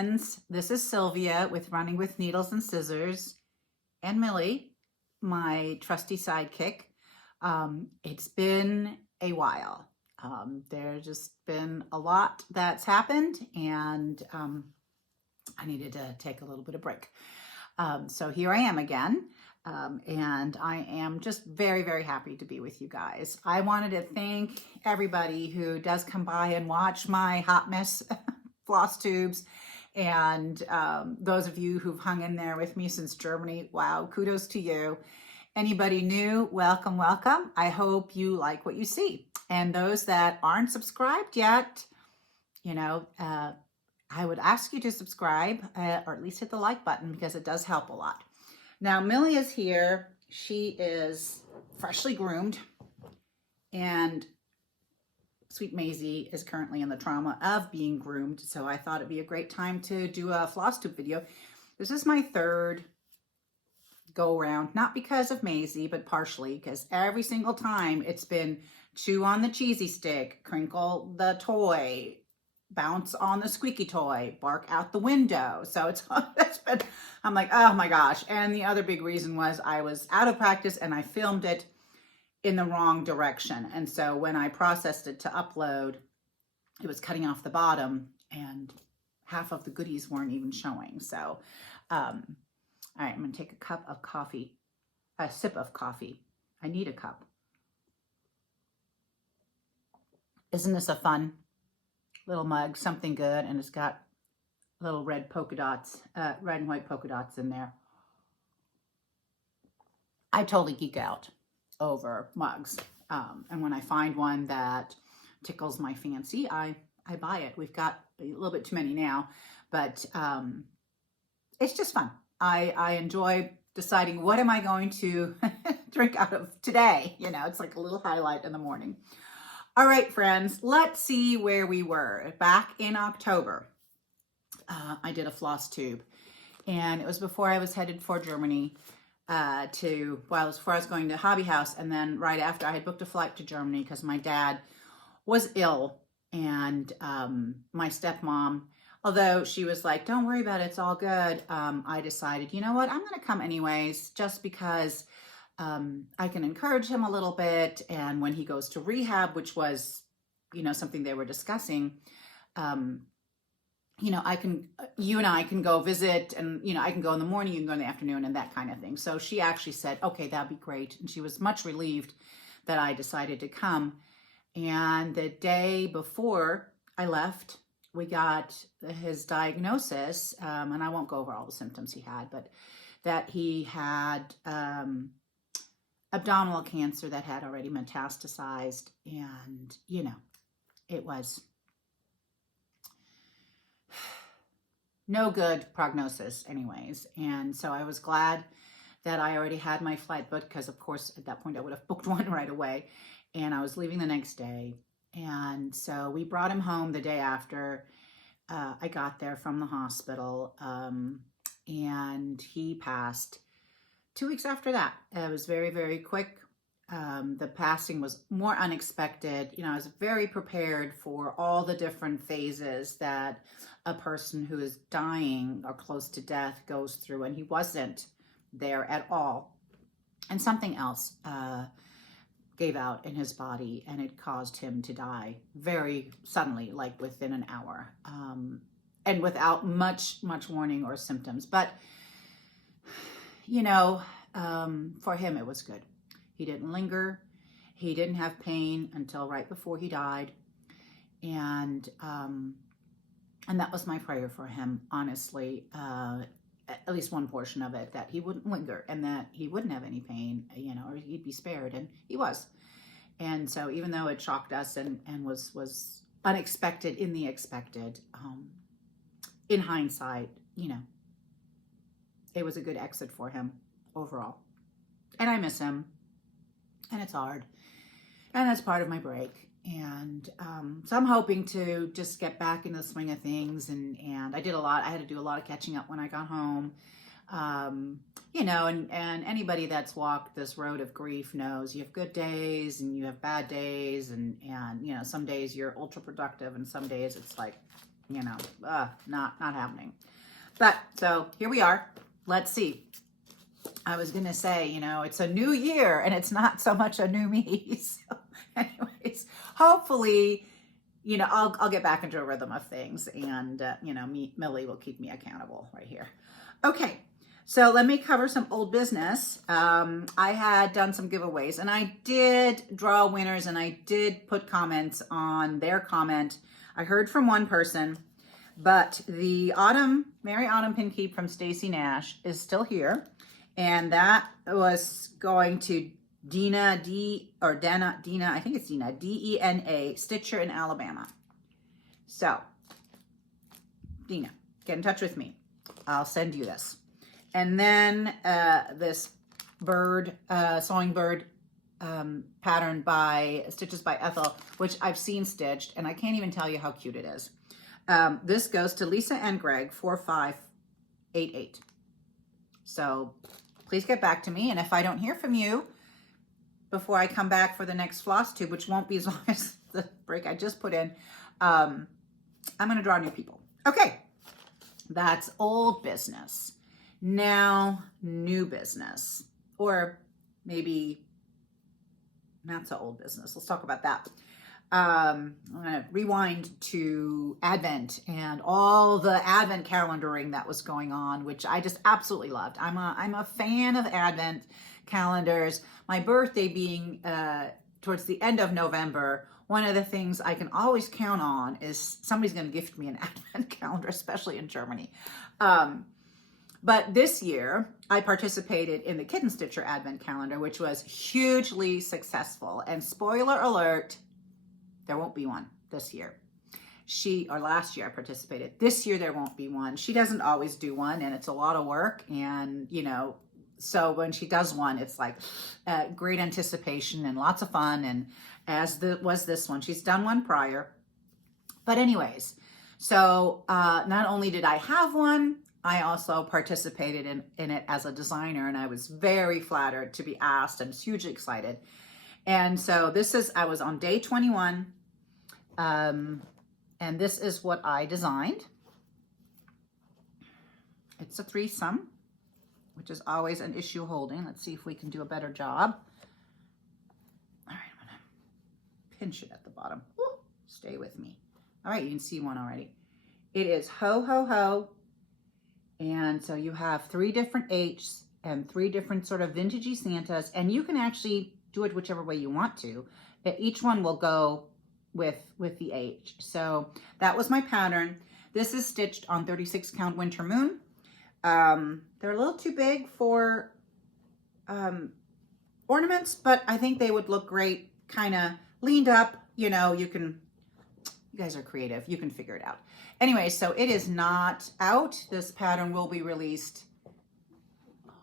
friends. This is Sylvia with Running with Needles and Scissors, and Millie, my trusty sidekick. It's been a while. There's just been a lot that's happened, and I needed to take a little bit of break. So here I am again, and I am just very, very happy to be with you guys. I wanted to thank everybody who does come by and watch my hot mess floss tubes, and those of you who've hung in there with me since Germany, wow, kudos to you. Anybody new, welcome, welcome. I hope you like what you see. And those that aren't subscribed yet, you know, I would ask you to subscribe, or at least hit the like button, because it does help a lot. Now, Millie is here. She is freshly groomed, and Sweet Maisie is currently in the trauma of being groomed, so I thought it'd be a great time to do a floss tube video. This is my third go around, not because of Maisie, but partially because every single time it's been chew on the cheesy stick, crinkle the toy, bounce on the squeaky toy, bark out the window. So it's been, I'm like, oh my gosh. And the other big reason was I was out of practice and I filmed it in the wrong direction. And so when I processed it to upload, it was cutting off the bottom and half of the goodies weren't even showing. So, all right, I'm gonna take a sip of coffee. I need a cup. Isn't this a fun little mug? Something good, and it's got little red polka dots, red and white polka dots in there. I totally geek out over mugs, and when I find one that tickles my fancy, I buy it. We've got a little bit too many now, but it's just fun. I enjoy deciding what am I going to drink out of today. You know, it's like a little highlight in the morning. All right, friends, let's see where we were. Back in October, I did a floss tube, and it was before I was headed for Germany. Before I was going to Hobby House, and then right after I had booked a flight to Germany because my dad was ill, and my stepmom, although she was like, don't worry about it, it's all good, I decided, you know what, I'm going to come anyways, just because I can encourage him a little bit, and when he goes to rehab, which was, you know, something they were discussing, you know, you and I can go visit, and, you know, I can go in the morning, you can go in the afternoon, and that kind of thing. So she actually said, okay, that'd be great. And she was much relieved that I decided to come. And the day before I left, we got his diagnosis, and I won't go over all the symptoms he had, but that he had abdominal cancer that had already metastasized, and, you know, it was no good prognosis anyways. And so I was glad that I already had my flight booked, because of course at that point I would have booked one right away, and I was leaving the next day. And so we brought him home the day after I got there from the hospital, and he passed 2 weeks after that. It was very, very quick. The passing was more unexpected. You know, I was very prepared for all the different phases that a person who is dying or close to death goes through, and he wasn't there at all. And something else gave out in his body, and it caused him to die very suddenly, like within an hour, and without much warning or symptoms. But, you know, for him, it was good. He didn't linger. He didn't have pain until right before he died. And that was my prayer for him, honestly, at least one portion of it, that he wouldn't linger and that he wouldn't have any pain, you know, or he'd be spared, and he was. And so even though it shocked us and was unexpected in the expected, in hindsight, you know, it was a good exit for him overall. And I miss him. And it's hard, and that's part of my break. And so I'm hoping to just get back into the swing of things. And I did a lot. I had to do a lot of catching up when I got home. You know, and anybody that's walked this road of grief knows you have good days and you have bad days, and you know, some days you're ultra productive and some days it's like you know, not happening. But so here we are. Let's see. I was going to say, you know, it's a new year and it's not so much a new me. So anyways, hopefully, you know, I'll get back into a rhythm of things, and, you know, Millie will keep me accountable right here. Okay. So let me cover some old business. I had done some giveaways, and I did draw winners, and I did put comments on their comment. I heard from one person, but the Merry Autumn Pin Keep from Stacy Nash is still here. And that was going to Dena, I think it's Dena, D-E-N-A, Stitcher in Alabama. So, Dena, get in touch with me. I'll send you this. And then this bird, sewing bird pattern by Stitches by Ethel, which I've seen stitched, and I can't even tell you how cute it is. This goes to Lisa and Greg, 4588. So please get back to me, and if I don't hear from you before I come back for the next Flosstube, which won't be as long as the break I just put in, I'm going to draw new people. Okay, that's old business. Now, new business, or maybe not so old business. Let's talk about that. I'm going to rewind to Advent and all the Advent calendaring that was going on, which I just absolutely loved. I'm a fan of Advent calendars. My birthday being towards the end of November, one of the things I can always count on is somebody's going to gift me an Advent calendar, especially in Germany. But this year, I participated in the Kitten Stitcher Advent Calendar, which was hugely successful. And spoiler alert, there won't be one this year. Last year I participated. This year there won't be one. She doesn't always do one, and it's a lot of work. And, you know, so when she does one, it's like great anticipation and lots of fun. And was this one. She's done one prior. But anyways, so not only did I have one, I also participated in it as a designer, and I was very flattered to be asked. I was hugely excited. And so I was on day 21, and this is what I designed. It's a threesome, which is always an issue holding. Let's see if we can do a better job. All right, I'm gonna pinch it at the bottom. Woo, stay with me. All right, you can see one already. It is ho, ho, ho. And so you have 3 different H's and 3 different sort of vintagey Santas, and you can actually do it whichever way you want to. Each one will go with the H. So that was my pattern. This is stitched on 36 count Winter Moon. They're a little too big for ornaments, but I think they would look great kind of leaned up. You know, you guys are creative. You can figure it out. Anyway, so it is not out. This pattern will be released.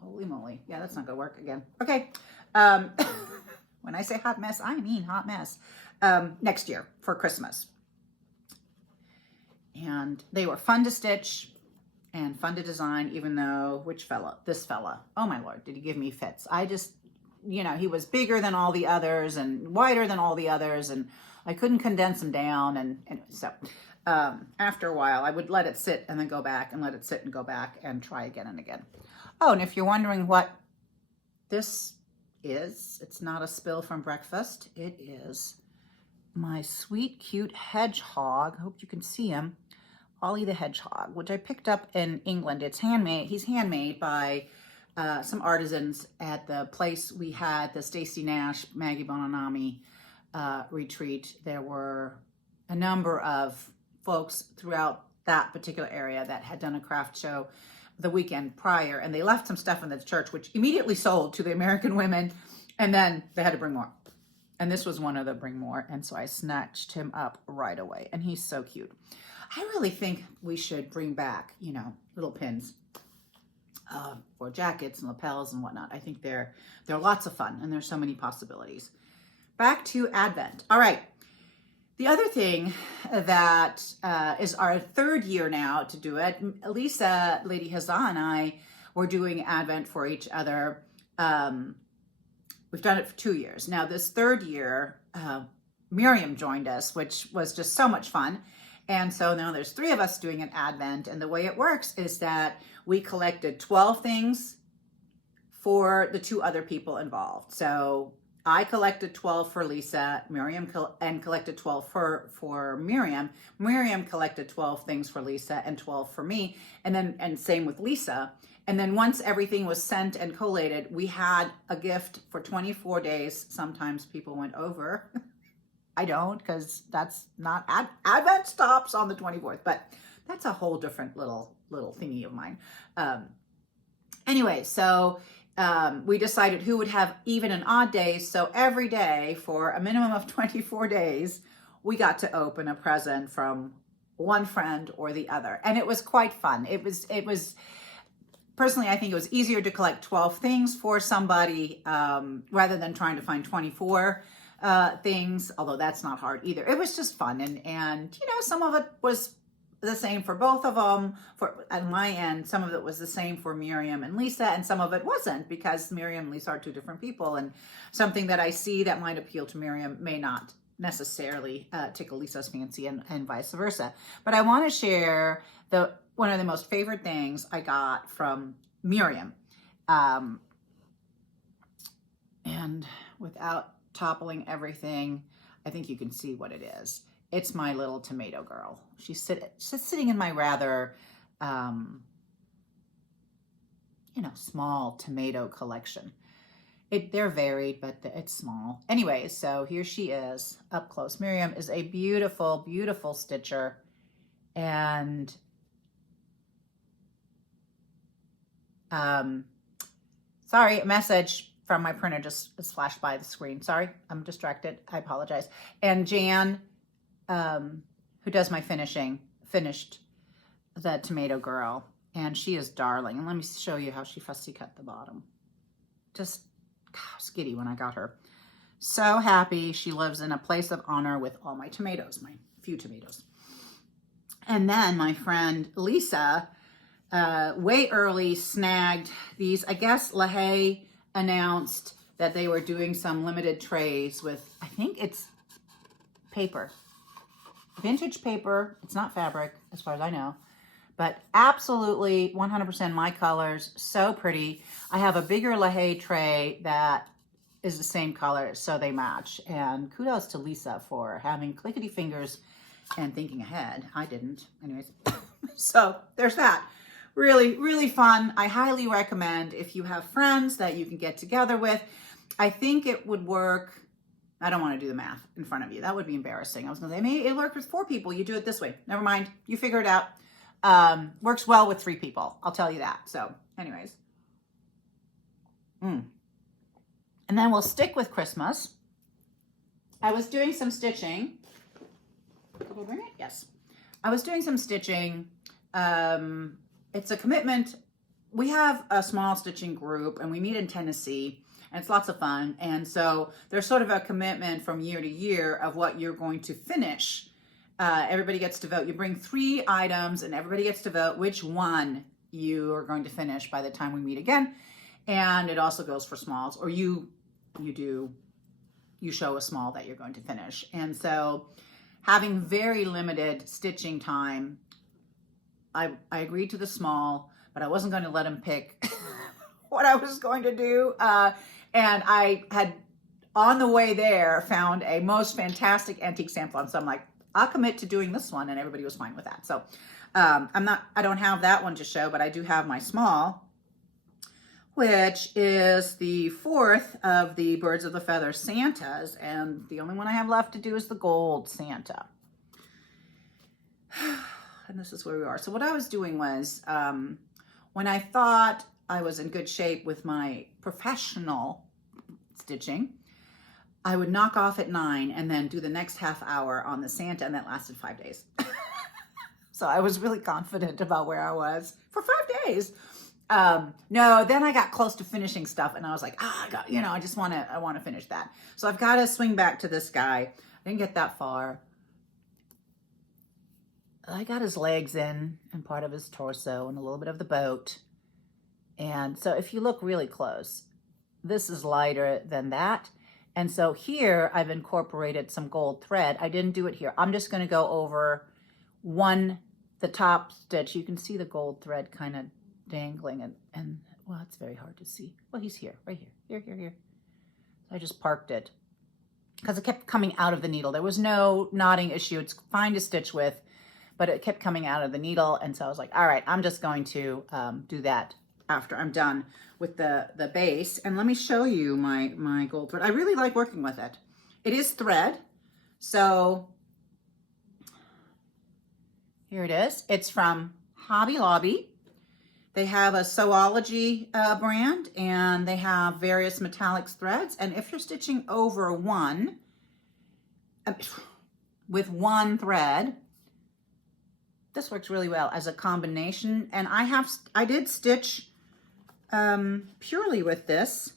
Holy moly. Yeah, that's not going to work again. Okay. When I say hot mess, I mean hot mess. Next year for Christmas. And they were fun to stitch and fun to design, even though, this fella, oh my Lord, did he give me fits. I just, you know, he was bigger than all the others and wider than all the others, and I couldn't condense him down. And so after a while, I would let it sit and then go back and let it sit and go back and try again and again. Oh, and if you're wondering what this is, it's not a spill from breakfast. It is my sweet, cute hedgehog. I hope you can see him. Ollie the Hedgehog, which I picked up in England. It's handmade. He's handmade by some artisans at the place we had, the Stacy Nash, Maggie Bonanami retreat. There were a number of folks throughout that particular area that had done a craft show the weekend prior, and they left some stuff in the church, which immediately sold to the American women, and then they had to bring more. And this was one of the bring more, and so I snatched him up right away, and he's so cute. I really think we should bring back, you know, little pins for jackets and lapels and whatnot. I think they're lots of fun, and there's so many possibilities. Back to Advent. All right. The other thing that is our 3rd year now to do it, Lisa, Lady Huzzah, and I were doing Advent for each other. We've done it for 2 years. Now, this 3rd year, Miriam joined us, which was just so much fun. And so now there's 3 of us doing an advent. And the way it works is that we collected 12 things for the 2 other people involved. So I collected 12 for Lisa, and collected 12 for Miriam. Miriam collected 12 things for Lisa and 12 for me. And same with Lisa. And then once everything was sent and collated, we had a gift for 24 days. Sometimes people went over. I don't, because that's not, Advent stops on the 24th, but that's a whole different little thingy of mine. Anyway, so we decided who would have even and odd days. So every day for a minimum of 24 days, we got to open a present from one friend or the other. And it was quite fun. It was personally, I think it was easier to collect 12 things for somebody rather than trying to find 24 things, although that's not hard either. It was just fun. And you know, some of it was the same for both of them. On my end, some of it was the same for Miriam and Lisa, and some of it wasn't, because Miriam and Lisa are 2 different people, and something that I see that might appeal to Miriam may not necessarily tickle Lisa's fancy, and vice versa. But I want to share one of the most favorite things I got from Miriam. And without toppling everything, I think you can see what it is. It's my little tomato girl. She's sitting in my rather, small tomato collection. They're varied, but it's small. Anyway, so here she is up close. Miriam is a beautiful, beautiful stitcher. And sorry, a message from my printer just flashed by the screen. Sorry, I'm distracted. I apologize. And Jan, who does my finished the tomato girl, and she is darling. And let me show you how she fussy cut the bottom. Just skitty when I got her. So happy. She lives in a place of honor with all my tomatoes, my few tomatoes. And then my friend Lisa, way early, snagged these. I guess LaHaye announced that they were doing some limited trays with, I think it's paper. Vintage paper. It's not fabric, as far as I know. But absolutely 100% my colors. So pretty. I have a bigger LaHaye tray that is the same color, so they match. And kudos to Lisa for having clickety fingers and thinking ahead. I didn't. Anyways, so there's that. Really, really fun. I highly recommend if you have friends that you can get together with. I think it would work. I don't want to do the math in front of you. That would be embarrassing. I was going to say, maybe it worked with 4 people. You do it this way. Never mind. You figure it out. Works well with 3 people. I'll tell you that. So anyways. And then we'll stick with Christmas. I was doing some stitching. Did I bring it? Yes. I was doing some stitching. It's a commitment. We have a small stitching group and we meet in Tennessee. And it's lots of fun. And so there's sort of a commitment from year to year of what you're going to finish. Everybody gets to vote. You bring 3 items and everybody gets to vote which one you are going to finish by the time we meet again. And it also goes for smalls, or you show a small that you're going to finish. And so having very limited stitching time, I agreed to the small, but I wasn't going to let him pick what I was going to do. And I had, on the way there, found a most fantastic antique sample. And so I'm like, I'll commit to doing this one. And everybody was fine with that. So I don't have that one to show, but I do have my small, which is the 4th of the Birds of the Feather Santas. And the only one I have left to do is the gold Santa. And this is where we are. So what I was doing was, when I thought I was in good shape with my professional stitching, I would knock off at 9 and then do the next half hour on the Santa, and that lasted 5 days. So I was really confident about where I was for 5 days. No, then I got close to finishing stuff and I was like, I want to finish that. So I've got to swing back to this guy. I didn't get that far. I got his legs in and part of his torso and a little bit of the boat. And so if you look really close, this is lighter than that. And so here I've incorporated some gold thread. I didn't do it here. I'm just going to go over the top stitch. You can see the gold thread kind of dangling, and well, it's very hard to see. Well, he's here, right here, here. So I just parked it because it kept coming out of the needle. There was no knotting issue. It's fine to stitch with, but it kept coming out of the needle. And so I was like, all right, I'm just going to do that after I'm done with the base. And let me show you my gold thread. I really like working with it. It is thread. So here it is. It's from Hobby Lobby. They have a Sewology brand, and they have various metallics threads. And if you're stitching over one, with one thread, this works really well as a combination. And I did stitch purely with this,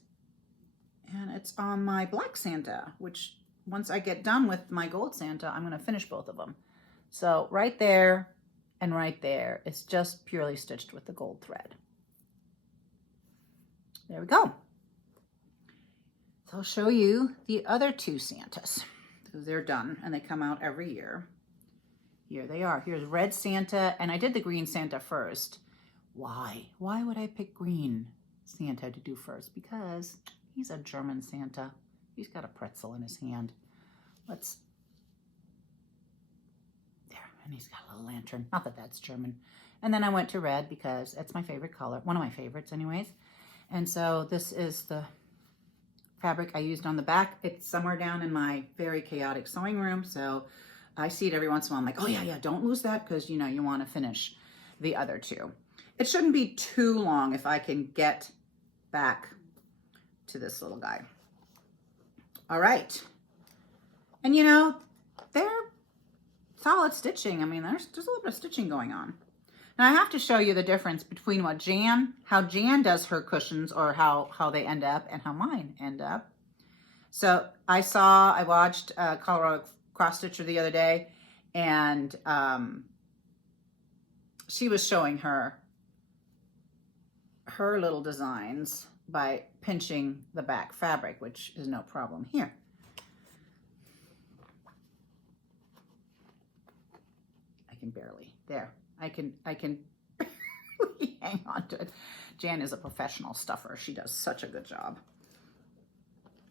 and it's on my black Santa, which once I get done with my gold Santa, I'm going to finish both of them. So right there and right there, it's just purely stitched with the gold thread. There we go. So I'll show you the other two Santas, because they're done and they come out every year. Here they are. Here's red Santa, and I did the green Santa first. Why? Why would I pick green Santa to do first? Because he's a German Santa. He's got a pretzel in his hand. And he's got a little lantern. Not that that's German. And then I went to red because it's my favorite color. One of my favorites anyways. And so this is the fabric I used on the back. It's somewhere down in my very chaotic sewing room. So I see it every once in a while. I'm like, oh yeah, don't lose that, because you know you want to finish the other two. It shouldn't be too long if I can get back to this little guy. All right. And you know, they're solid stitching. I mean, there's a little bit of stitching going on. Now I have to show you the difference between how Jan does her cushions, or how they end up, and how mine end up. So I watched Colorado Cross Stitcher the other day, and she was showing her little designs by pinching the back fabric, which is no problem here. I can barely hang on to it. Jan is a professional stuffer. She does such a good job.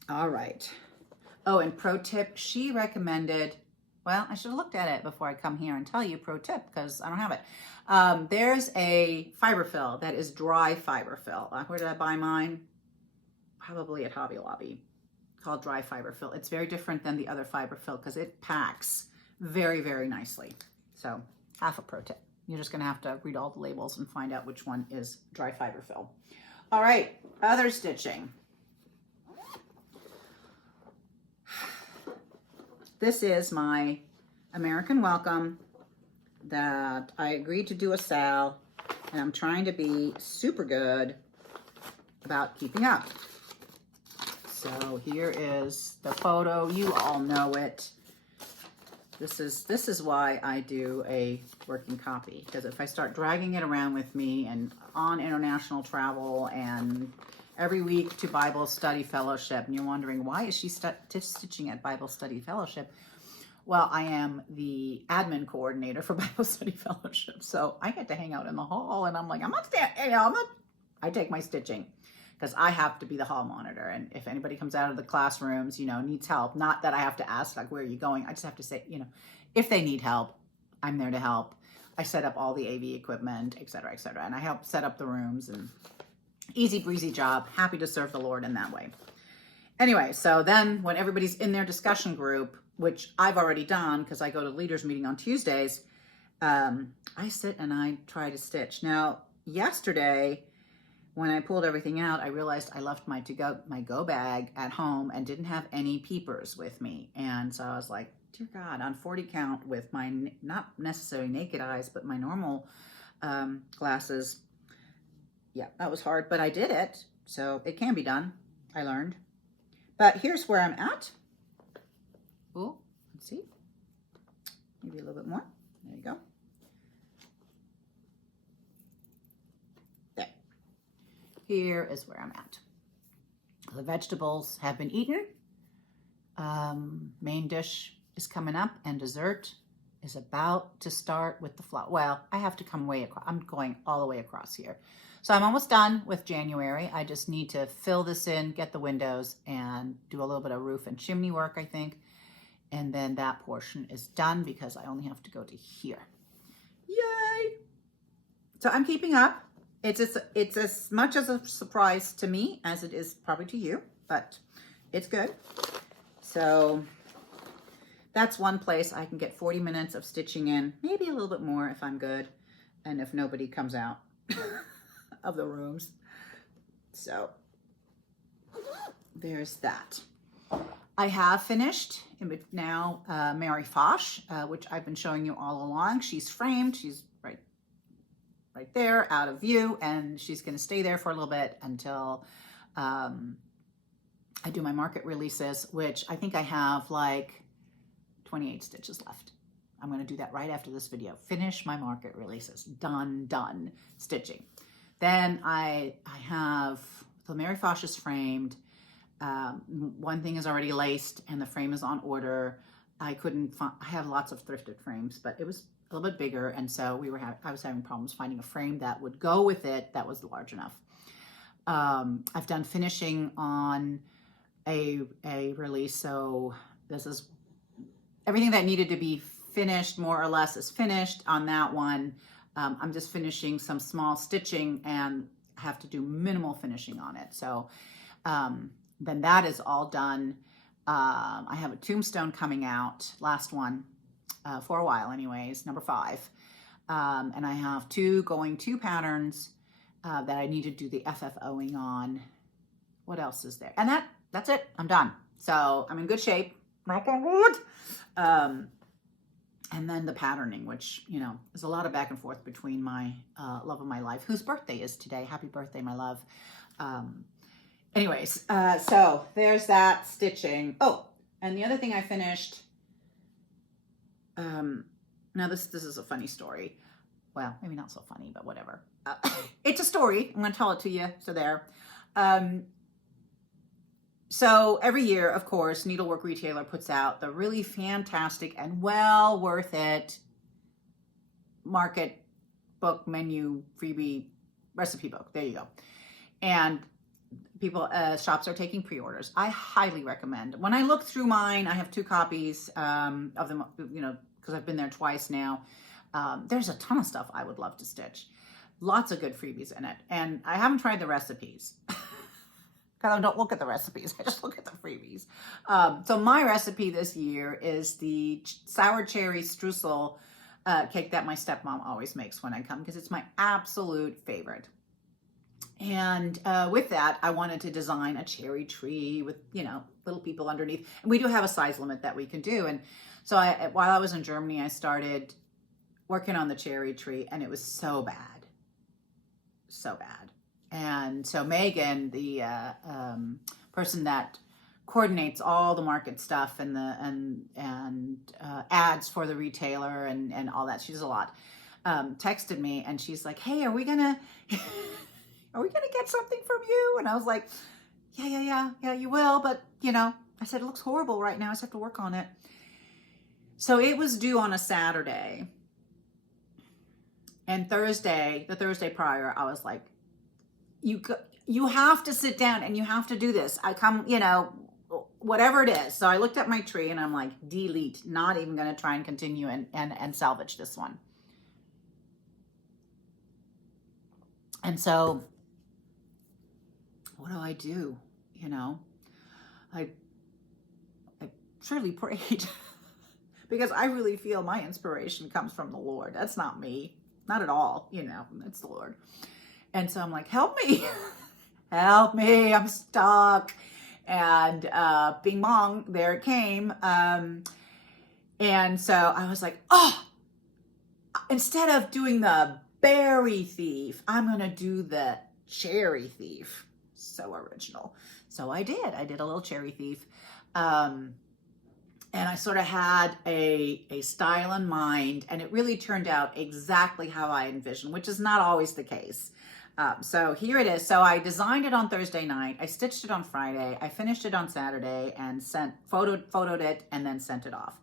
All right. Oh, and pro tip, she recommended, well, I should have looked at it before I come here and tell you pro tip, because I don't have it. There's a fiber fill that is dry fiber fill. Where did I buy mine? Probably at Hobby Lobby, called dry fiber fill. It's very different than the other fiber fill because it packs very, very nicely. So half a pro tip. You're just going to have to read all the labels and find out which one is dry fiber fill. All right, other stitching. This is my American Welcome that I agreed to do a sal, and I'm trying to be super good about keeping up. So here is the photo. You all know it. This is why I do a working copy, because if I start dragging it around with me and on international travel and every week to Bible Study Fellowship, and you're wondering, why is she stitching at Bible Study Fellowship? Well, I am the admin coordinator for Bible Study Fellowship, so I get to hang out in the hall, and I'm like, I take my stitching, because I have to be the hall monitor. And if anybody comes out of the classrooms, you know, needs help, not that I have to ask, like, where are you going? I just have to say, you know, if they need help, I'm there to help. I set up all the AV equipment, et cetera, and I help set up the rooms, and easy breezy job. Happy to serve the Lord in that way. Anyway, so then when everybody's in their discussion group, which I've already done because I go to leaders meeting on Tuesdays, I sit and I try to stitch. Now, yesterday, when I pulled everything out, I realized I left my go bag at home and didn't have any peepers with me. And so I was like, dear God, on 40 count with my, not necessarily naked eyes, but my normal glasses. Yeah, that was hard, but I did it. So it can be done, I learned. But here's where I'm at. Oh, let's see. Maybe a little bit more. There you go. There. Here is where I'm at. The vegetables have been eaten. Main dish is coming up, and dessert. is about to start with the flower. Well, I have to come way across. I'm going all the way across here. So I'm almost done with January. I just need to fill this in, get the windows, and do a little bit of roof and chimney work, I think. And then that portion is done because I only have to go to here. Yay! So I'm keeping up. It's as much as a surprise to me as it is probably to you, but it's good. So that's one place I can get 40 minutes of stitching in, maybe a little bit more if I'm good and if nobody comes out of the rooms. So there's that. I have finished now Mary Foch, which I've been showing you all along. She's framed. She's right there, out of view, and she's going to stay there for a little bit until I do my market releases, which I think I have like 28 stitches left. I'm going to do that right after this video. Finish my market releases. Done stitching. Then I have the Mary Foch is framed. One thing is already laced and the frame is on order. I couldn't find, I have lots of thrifted frames, but it was a little bit bigger. And so I was having problems finding a frame that would go with it that was large enough. I've done finishing on a release. So this is everything that needed to be finished more or less is finished on that one. I'm just finishing some small stitching and have to do minimal finishing on it. So, then that is all done. I have a tombstone coming out, last one, for a while anyways, number 5. And I have 2 patterns that I need to do the FFOing on. What else is there? And that's it, I'm done. So I'm in good shape, knock on wood. And then the patterning, which, you know, is a lot of back and forth between my love of my life, whose birthday is today. Happy birthday, my love. Anyways, so there's that stitching. Oh, and the other thing I finished, now this is a funny story. Well, maybe not so funny, but whatever. It's a story. I'm going to tell it to you. So there. So every year, of course, Needlework Retailer puts out the really fantastic and well worth it market book menu freebie recipe book. There you go. And people, shops are taking pre-orders. I highly recommend. When I look through mine, I have 2 copies of them, you know, because I've been there twice now. There's a ton of stuff I would love to stitch. Lots of good freebies in it. And I haven't tried the recipes. Because I don't look at the recipes. I just look at the freebies. So my recipe this year is the sour cherry streusel cake that my stepmom always makes when I come, because it's my absolute favorite. And with that, I wanted to design a cherry tree with, you know, little people underneath. And we do have a size limit that we can do. And so while I was in Germany, I started working on the cherry tree, and it was so bad. So bad. And so Megan, the person that coordinates all the market stuff and the ads for the retailer and all that, she does a lot, texted me, and she's like, "Hey, are we gonna get something from you?" And I was like, yeah, you will, but you know, I said, it looks horrible right now. I just have to work on it. So it was due on a Saturday, and the Thursday prior, I was like, you have to sit down and you have to do this. I come, you know, whatever it is. So I looked at my tree and I'm like, delete, not even going to try and continue and salvage this one. And so what do I do? You know, I truly prayed because I really feel my inspiration comes from the Lord. That's not me, not at all. You know, it's the Lord. And so I'm like, help me, help me, I'm stuck. And bing bong, there it came. And so I was like, oh, instead of doing the berry thief, I'm going to do the cherry thief. So original. So I did a little cherry thief. And I sort of had a style in mind, and it really turned out exactly how I envisioned, which is not always the case. So here it is. So I designed it on Thursday night. I stitched it on Friday. I finished it on Saturday and photoed it and then sent it off.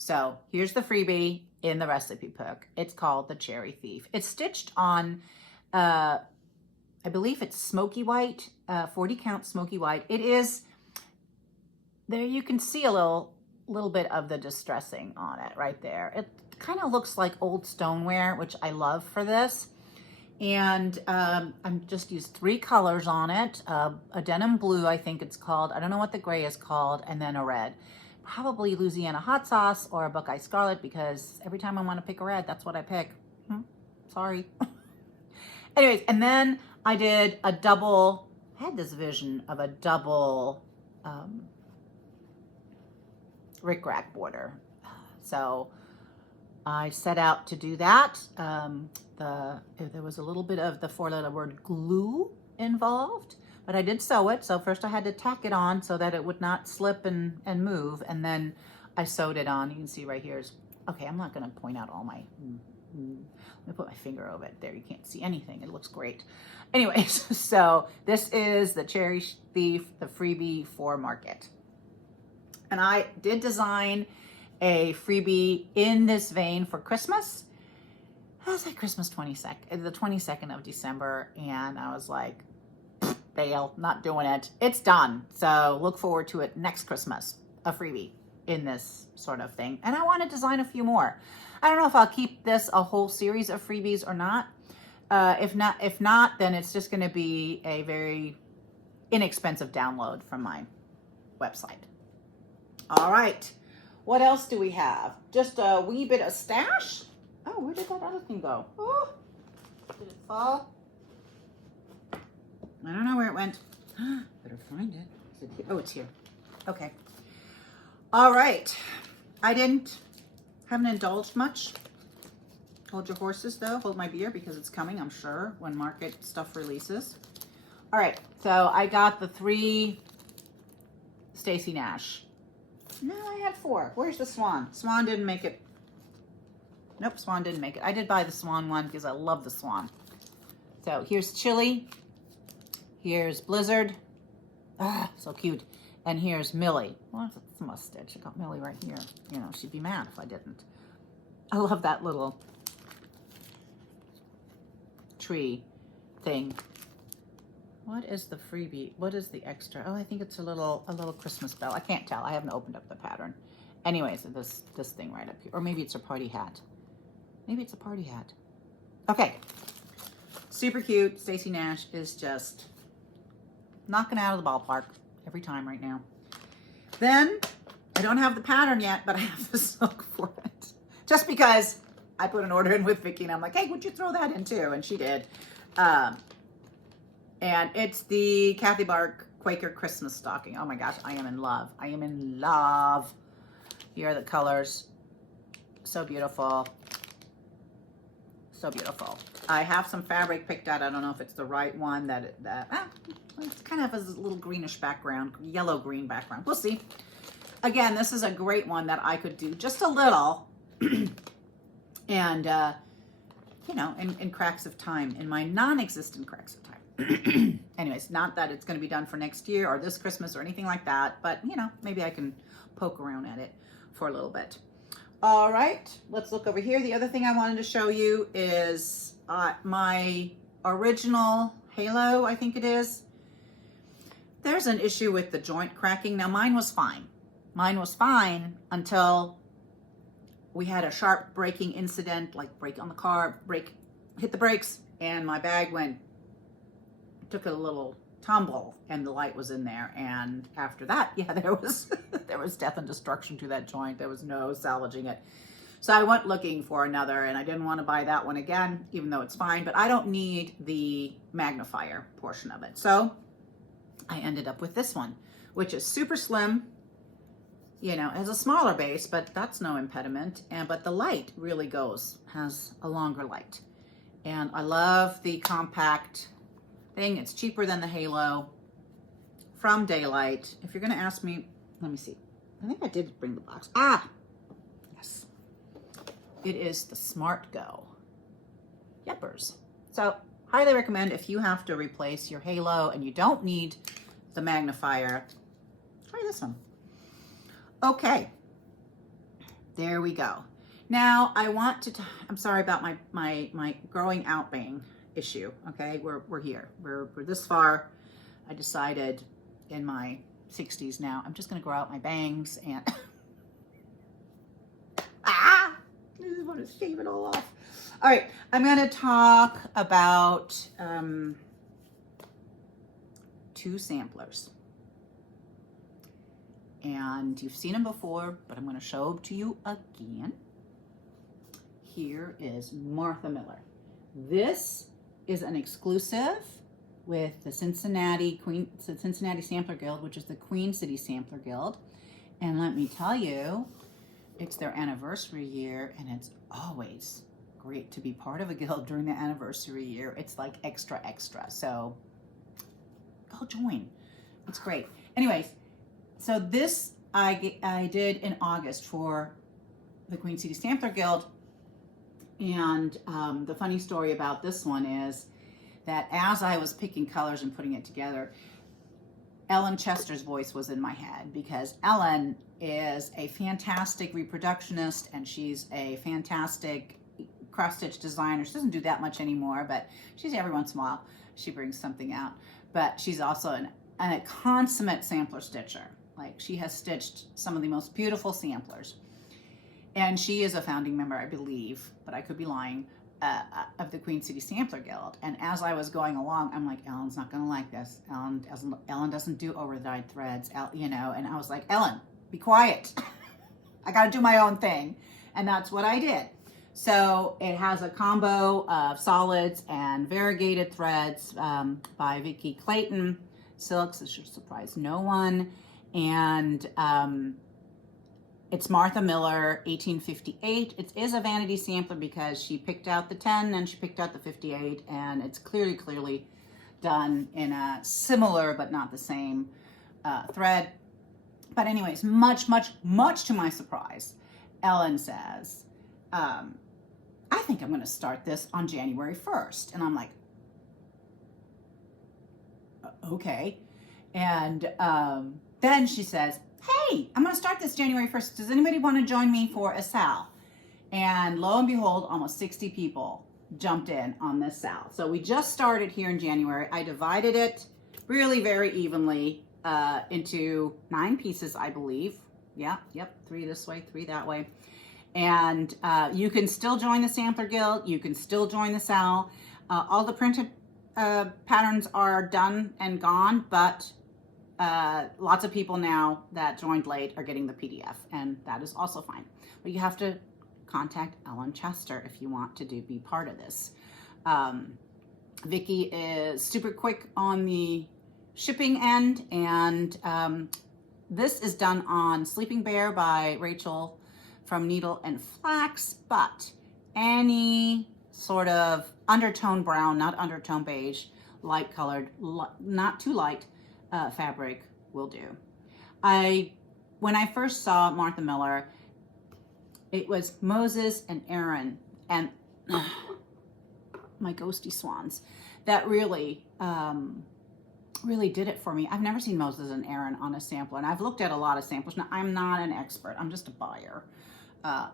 So here's the freebie in the recipe book. It's called the Cherry Thief. It's stitched on, I believe it's smoky white, 40 count smoky white. It is, there you can see a little bit of the distressing on it right there. It kind of looks like old stoneware, which I love for this. And I'm just used 3 colors on it. A denim blue, I think it's called. I don't know what the gray is called. And then a red. Probably Louisiana hot sauce or a Buckeye Scarlet, because every time I want to pick a red, that's what I pick. Sorry. Anyways, and then I did a double, I had this vision of a double rickrack border. So I set out to do that. There was a little bit of the 4-letter word glue involved, but I did sew it. So first I had to tack it on so that it would not slip and move. And then I sewed it on. You can see right here is, okay, I'm not going to point out all my, let me put my finger over it. There, you can't see anything. It looks great. Anyways, so this is the Cherry Thief, the freebie for Market. And I did design a freebie in this vein for Christmas. I was like Christmas the 22nd of December. And I was like, bail, not doing it. It's done. So look forward to it next Christmas, a freebie in this sort of thing. And I want to design a few more. I don't know if I'll keep this a whole series of freebies or not. If not, then it's just going to be a very inexpensive download from my website. All right. What else do we have? Just a wee bit of stash. Oh, where did that other thing go? Oh, did it fall? I don't know where it went. Better find it. Is it here? Oh, it's here. Okay. All right. Haven't indulged much. Hold your horses though. Hold my beer because it's coming, I'm sure, when Market stuff releases. All right. So I got the 3 Stacy Nash. No, I had 4. Where's the Swan? Swan didn't make it. Nope, Swan didn't make it. I did buy the Swan one because I love the Swan. So here's Chili. Here's Blizzard. Ah, so cute. And here's Millie. Well, it's a must stitch. I got Millie right here. You know, she'd be mad if I didn't. I love that little tree thing. What is the freebie? What is the extra? Oh, I think it's a little Christmas bell. I can't tell. I haven't opened up the pattern. Anyways, this thing right up here. Or maybe it's a party hat. Maybe it's a party hat. Okay. Super cute. Stacy Nash is just knocking out of the ballpark every time right now. Then, I don't have the pattern yet, but I have the silk for it. Just because I put an order in with Vicki and I'm like, hey, would you throw that in too? And she did. And it's the Kathy Bark Quaker Christmas stocking. Oh my gosh, I am in love. I am in love. Here are the colors. So beautiful. So beautiful. I have some fabric picked out. I don't know if it's the right one. It kind of has a little greenish background, yellow-green background. We'll see. Again, this is a great one that I could do just a little. And, you know, in cracks of time, in my non-existent cracks of time. Anyways, not that it's going to be done for next year or this Christmas or anything like that, but, you know, maybe I can poke around at it for a little bit. All right, let's look over here. The other thing I wanted to show you is my original halo, I think it is. There's an issue with the joint cracking. Now, mine was fine. Mine was fine until we had a sharp braking incident, like brake on the car, hit the brakes, and my bag took a little tumble, and the light was in there. And after that, yeah, there was death and destruction to that joint. There was no salvaging it. So I went looking for another, and I didn't want to buy that one again, even though it's fine, but I don't need the magnifier portion of it. So I ended up with this one, which is super slim. You know, has a smaller base, but that's no impediment. But the light really has a longer light. And I love the compact thing. It's cheaper than the Halo from Daylight. If you're going to ask me, let me see. I think I did bring the box. Ah, yes. It is the SmartGo. Yepers. So, highly recommend if you have to replace your Halo and you don't need the magnifier, try this one. Okay. There we go. Now I want to, I'm sorry about my growing out bang issue. Okay, we're here. We're this far. I decided in my 60s now, I'm just gonna grow out my bangs and I just want to shave it all off. All right, I'm gonna talk about 2 samplers. And you've seen them before, but I'm going to show them to you again. Here is Martha Miller. This is an exclusive with the Cincinnati Sampler Guild, which is the Queen City Sampler Guild. And let me tell you, it's their anniversary year, and it's always great to be part of a guild during the anniversary year. It's like extra, so go join. It's great. Anyways, so this I did in August for the Queen City Sampler Guild. And the funny story about this one is that as I was picking colors and putting it together, Ellen Chester's voice was in my head, because Ellen is a fantastic reproductionist and she's a fantastic cross-stitch designer. She doesn't do that much anymore, but she's every once in a while she brings something out. But she's also a consummate sampler stitcher. Like, she has stitched some of the most beautiful samplers. And she is a founding member, I believe, but I could be lying, of the Queen City Sampler Guild. And as I was going along, I'm like, Ellen's not going to like this. Ellen doesn't do over-dyed threads, you know. And I was like, Ellen, be quiet. I got to do my own thing. And that's what I did. So it has a combo of solids and variegated threads by Vicki Clayton. Silks, this should surprise no one. And it's Martha Miller, 1858. It is a vanity sampler because she picked out the 10 and she picked out the 58, and it's clearly done in a similar but not the same thread. But anyways, much to my surprise, Ellen says, I think I'm going to start this on January 1st. And I'm like, okay. And then she says, hey, I'm going to start this January 1st. Does anybody want to join me for a sal? And lo and behold, almost 60 people jumped in on this sal. So we just started here in January. I divided it really very evenly into 9 pieces, I believe. Yeah, yep, 3 this way, 3 that way. And you can still join the Sampler Guild. You can still join the sal. All the printed patterns are done and gone, but lots of people now that joined late are getting the PDF, and that is also fine. But you have to contact Ellen Chester if you want to be part of this. Vicki is super quick on the shipping end, and this is done on Sleeping Bear by Rachel from Needle and Flax, but any sort of undertone brown, not undertone beige, light colored, not too light fabric will do. When I first saw Martha Miller, it was Moses and Aaron and my ghosty swans that really did it for me. I've never seen Moses and Aaron on a sampler, and I've looked at a lot of samplers. Now, I'm not an expert. I'm just a buyer.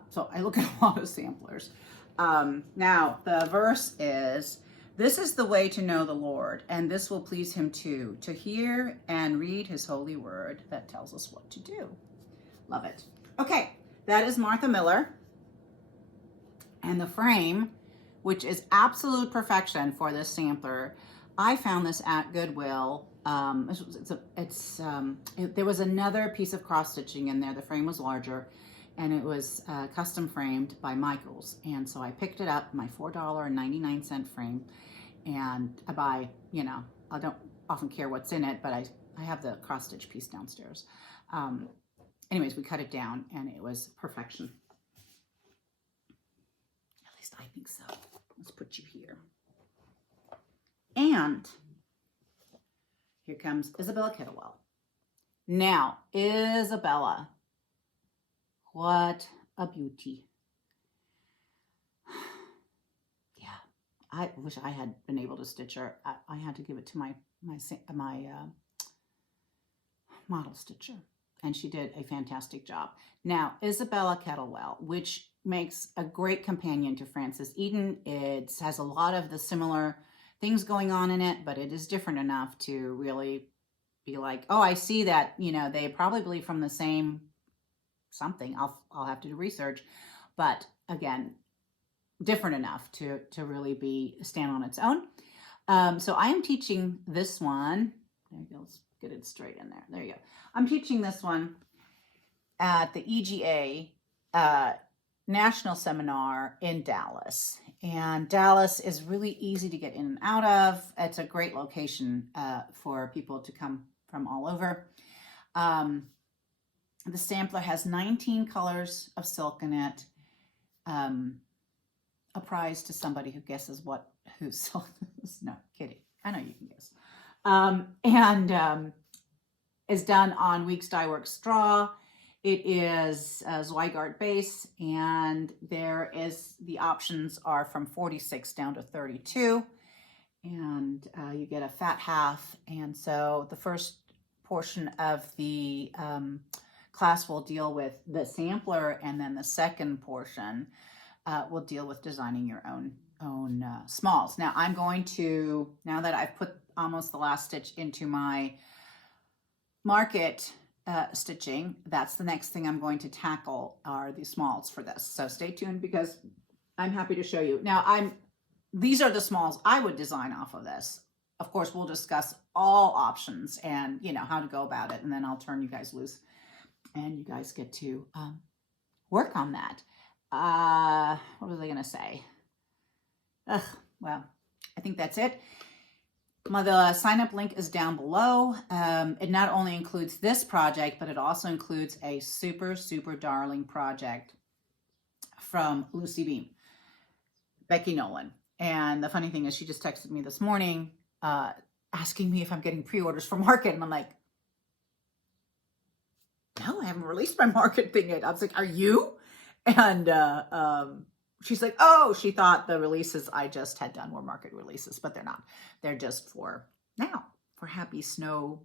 So I look at a lot of samplers. Now, the verse is, this is the way to know the Lord, and this will please him too, to hear and read his holy word that tells us what to do. Love it. Okay, that is Martha Miller. And the frame, which is absolute perfection for this sampler, I found this at Goodwill. There was another piece of cross stitching in there. The frame was larger, and it was custom framed by Michaels. And so I picked it up, my $4.99 frame, and I buy, you know, I don't often care what's in it, but I have the cross stitch piece downstairs. Anyways, we cut it down, and it was perfection. At least I think so. Let's put you here. And here comes Isabella Kettlewell. Now, Isabella, what a beauty. Yeah, I wish I had been able to stitch her. I had to give it to my model stitcher. and she did a fantastic job. Now, Isabella Kettlewell, which makes a great companion to Frances Eden. It has a lot of the similar things going on in it, but it is different enough to really be like, oh, I see that, you know, they probably from the same something. I'll have to do research, but again, different enough to really stand on its own. So I am teaching this one. There you go. Let's get it straight in there. There you go. I'm teaching this one at the EGA National Seminar in Dallas. And Dallas is really easy to get in and out of. It's a great location for people to come from all over. The sampler has 19 colors of silk in it. A prize to somebody who guesses whose silk is. No, kidding. I know you can guess. And is done on Weeks Dye Works straw. It is a Zweigart base, and the options are from 46 down to 32, and you get a fat half. And so the first portion of the class will deal with the sampler, and then the second portion will deal with designing your own smalls. Now I'm going to, now that I've put almost the last stitch into my market stitching, that's the next thing I'm going to tackle are the smalls for this. So stay tuned, because I'm happy to show you. Now these are the smalls I would design off of this. Of course, we'll discuss all options and, you know, how to go about it, and then I'll turn you guys loose and you guys get to work on that. What was I going to say? Well, I think that's it. The sign-up link is down below. It not only includes this project, but it also includes a super, super darling project from Lucy Beam, Becky Nolan. And the funny thing is, she just texted me this morning asking me if I'm getting pre-orders for market. And I'm like, no, I haven't released my market thing yet. I was like, are you? And she's like, oh, she thought the releases I just had done were market releases, but they're not. They're just for now, for happy snow,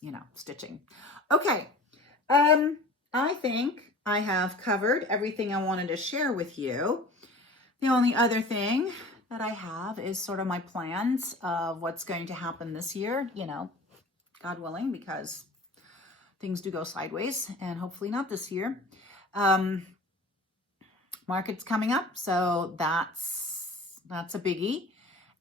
you know, stitching. Okay. I think I have covered everything I wanted to share with you. The only other thing that I have is sort of my plans of what's going to happen this year, you know, God willing, because things do go sideways, and hopefully not this year. Market's coming up, so that's a biggie.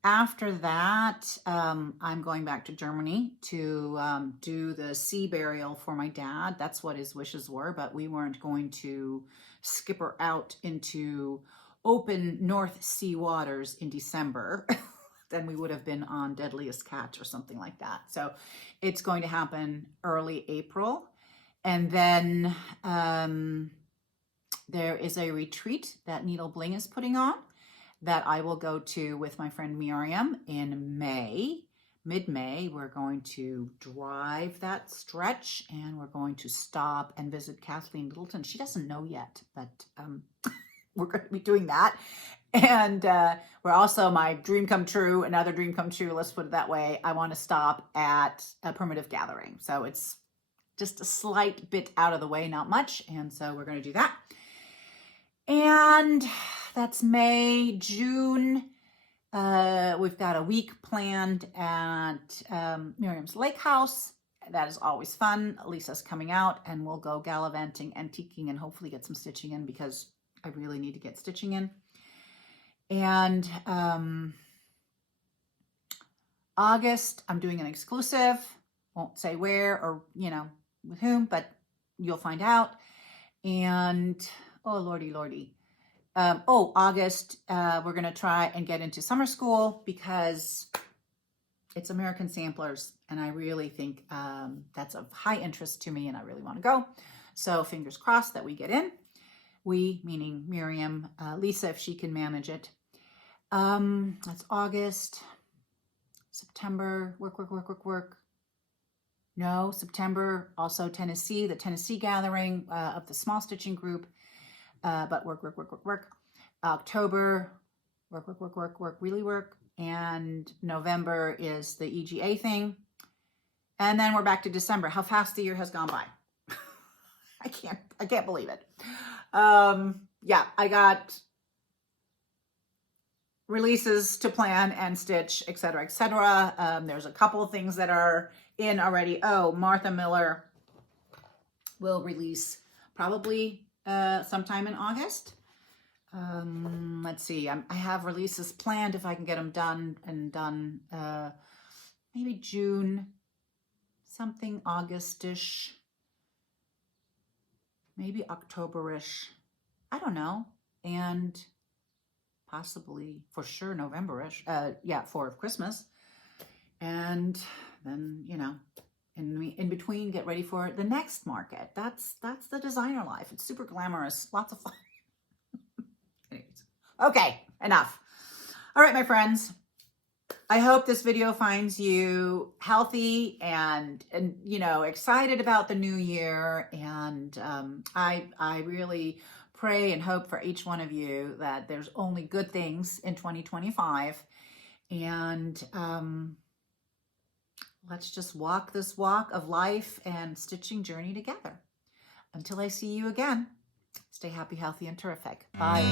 After that, I'm going back to Germany to do the sea burial for my dad. That's what his wishes were, but we weren't going to skipper out into open North Sea waters in December. Then we would have been on Deadliest Catch or something like that. So it's going to happen early April. And then there is a retreat that Needle Bling is putting on that I will go to with my friend Miriam in May. Mid-May, we're going to drive that stretch, and we're going to stop and visit Kathleen Littleton. She doesn't know yet, but we're going to be doing that. And we're also, my dream come true, another dream come true, let's put it that way. I want to stop at a primitive gathering. So it's just a slight bit out of the way, not much. And so we're going to do that. And that's May. June, we've got a week planned at Miriam's Lake House. That is always fun. Lisa's coming out, and we'll go gallivanting, antiquing, and hopefully get some stitching in, because I really need to get stitching in. And August, I'm doing an exclusive. Won't say where or, you know, with whom, but you'll find out. And oh, lordy. August, we're going to try and get into summer school, because it's American Samplers, and I really think that's of high interest to me, and I really want to go. So fingers crossed that we get in. We, meaning Miriam, Lisa, if she can manage it. That's August. September, work. No, September, also Tennessee, the Tennessee gathering of the small stitching group. But work. October, work, really work. And November is the EGA thing. And then we're back to December. How fast the year has gone by. I can't believe it. Yeah, I got releases to plan and stitch, etc., etc. There's a couple of things that are in already. Oh, Martha Miller will release probably sometime in August. Let's see. I have releases planned if I can get them done maybe June, something Augustish, maybe Octoberish. I don't know. And possibly for sure Novemberish. Yeah, for Christmas. And then, you know, in between, get ready for the next market. That's the designer life. It's super glamorous, lots of fun. Anyways, okay, enough. All right, my friends. I hope this video finds you healthy and you know, excited about the new year. And I really pray and hope for each one of you that there's only good things in 2025. And let's just walk this walk of life and stitching journey together. Until I see you again, stay happy, healthy, and terrific. Bye.